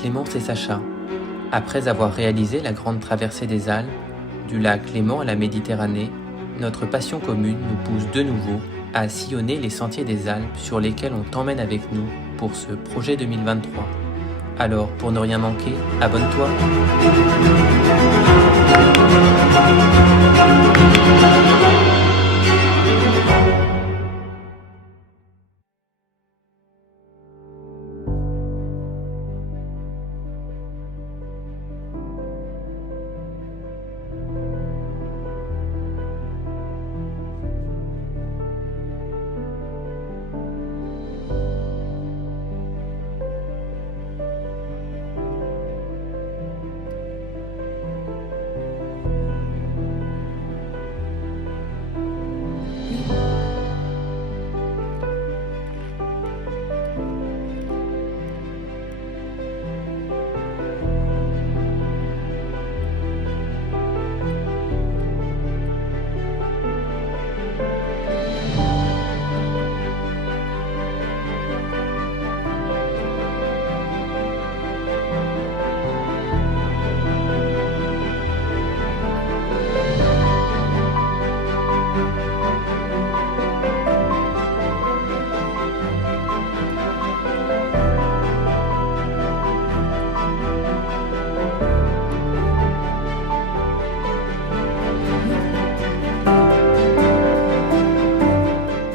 Clémence et Sacha. Après avoir réalisé la grande traversée des Alpes, du lac Léman à la Méditerranée, notre passion commune nous pousse de nouveau à sillonner les sentiers des Alpes sur lesquels on t'emmène avec nous pour ce projet 2023. Alors, pour ne rien manquer, abonne-toi.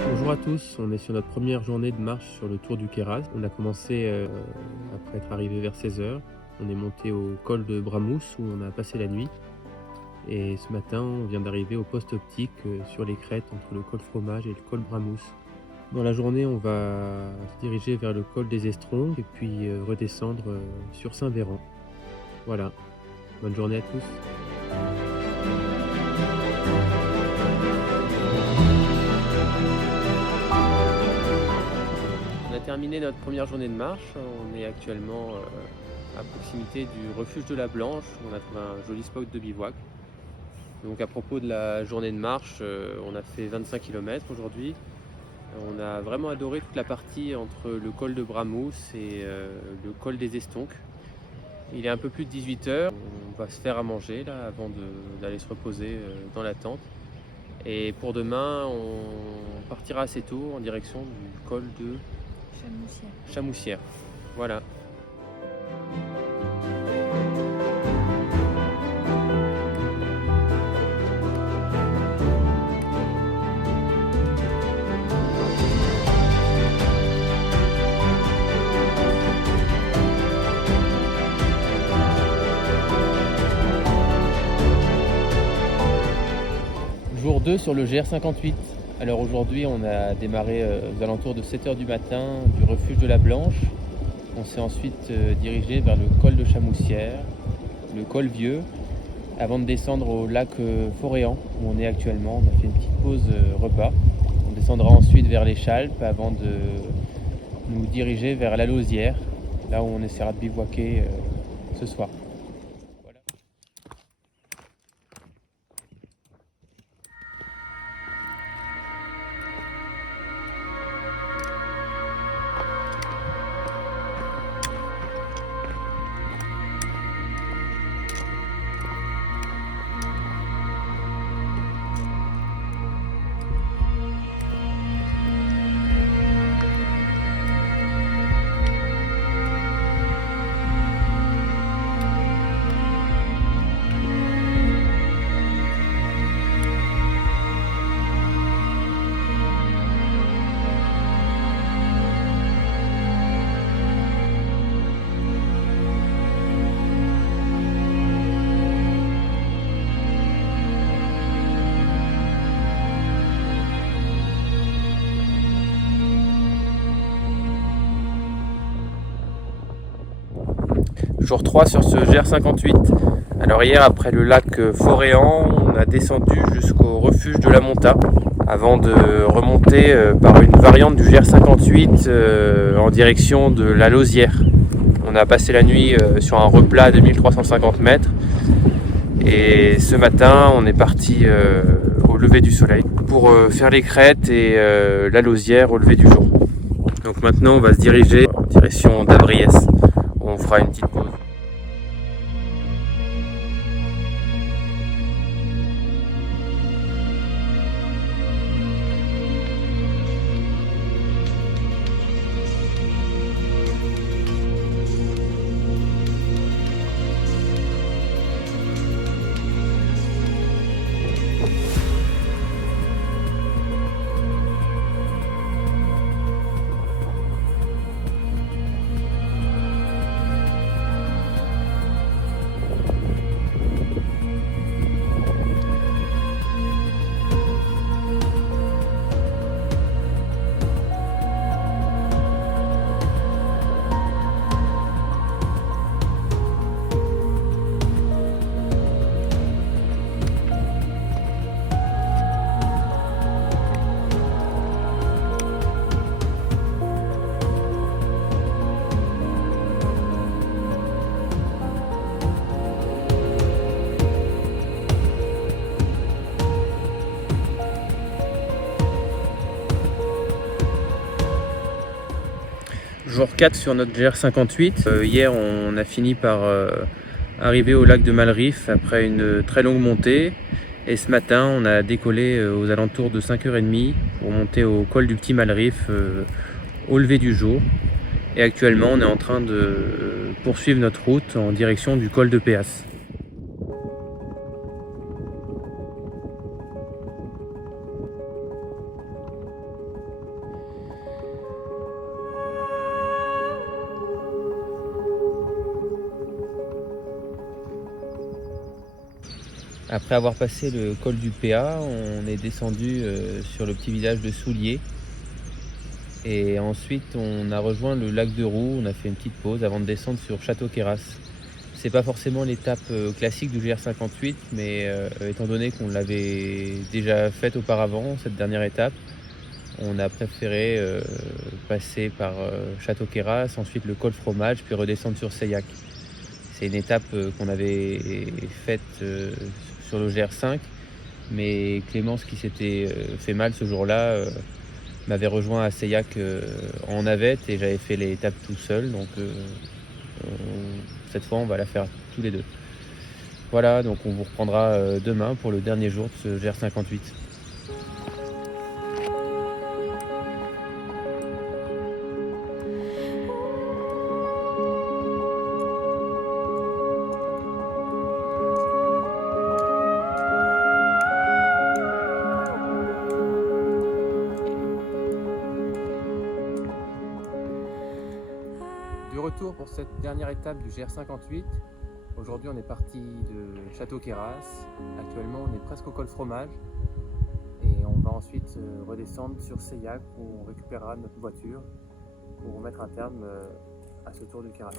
Bonjour à tous, on est sur notre première journée de marche sur le Tour du Queyras. On a commencé après être arrivé vers 16h. On est monté au col de Bramous où on a passé la nuit. Et ce matin, on vient d'arriver au poste optique sur les crêtes entre le col Fromage et le col Bramous. Dans la journée, on va se diriger vers le col des Estrongues et puis redescendre sur Saint-Véran. Voilà, bonne journée à tous. On a terminé notre première journée de marche. On est actuellement à proximité du refuge de la Blanche où on a trouvé un joli spot de bivouac. Donc à propos de la journée de marche, on a fait 25 km aujourd'hui. On a vraiment adoré toute la partie entre le col de Bramous et le col des Estonques. Il est un peu plus de 18h. On va se faire à manger là avant d'aller se reposer dans la tente. Et pour demain, on partira assez tôt en direction du col de Chamoussières. Voilà. Jour 2 sur le GR58. Alors aujourd'hui on a démarré aux alentours de 7h du matin du refuge de la Blanche. On s'est ensuite dirigé vers le col de Chamoussières, le col Vieux, avant de descendre au lac Foréan où on est actuellement. On a fait une petite pause repas. On descendra ensuite vers les Chalpes avant de nous diriger vers la Lausière, là où on essaiera de bivouaquer ce soir. Jour 3 sur ce GR58. Alors hier, après le lac Foréan, on a descendu jusqu'au refuge de la Monta avant de remonter par une variante du GR58 en direction de la Lausière. On a passé la nuit sur un replat de 1350 mètres et ce matin on est parti au lever du soleil pour faire les crêtes et la Lausière au lever du jour. Donc maintenant on va se diriger en direction d'Avriès. On fera fera une petite pause. Jour 4 sur notre GR58. Hier, on a fini par arriver au lac de Malriff après une très longue montée. Et ce matin, on a décollé aux alentours de 5h30 pour monter au col du Petit Malriff au lever du jour. Et actuellement, on est en train de poursuivre notre route en direction du col de Péas. Après avoir passé le col du PA, on est descendu sur le petit village de Soulier. Et ensuite, on a rejoint le lac de Roux. On a fait une petite pause avant de descendre sur Château-Queyras. C'est pas forcément l'étape classique du GR58, mais étant donné qu'on l'avait déjà faite auparavant, cette dernière étape, on a préféré passer par Château-Queyras, ensuite le col Fromage, puis redescendre sur Seillac. C'est une étape qu'on avait faite sur le GR5, mais Clémence, qui s'était fait mal ce jour-là, m'avait rejoint à Seillac en navette et j'avais fait l'étape tout seul. Donc cette fois, on va la faire tous les deux. Voilà, donc on vous reprendra demain pour le dernier jour de ce GR58. De retour pour cette dernière étape du GR58. Aujourd'hui, on est parti de Château-Queyras. Actuellement, on est presque au col Fromage. Et on va ensuite redescendre sur Seillac où on récupérera notre voiture pour mettre un terme à ce tour du Queyras.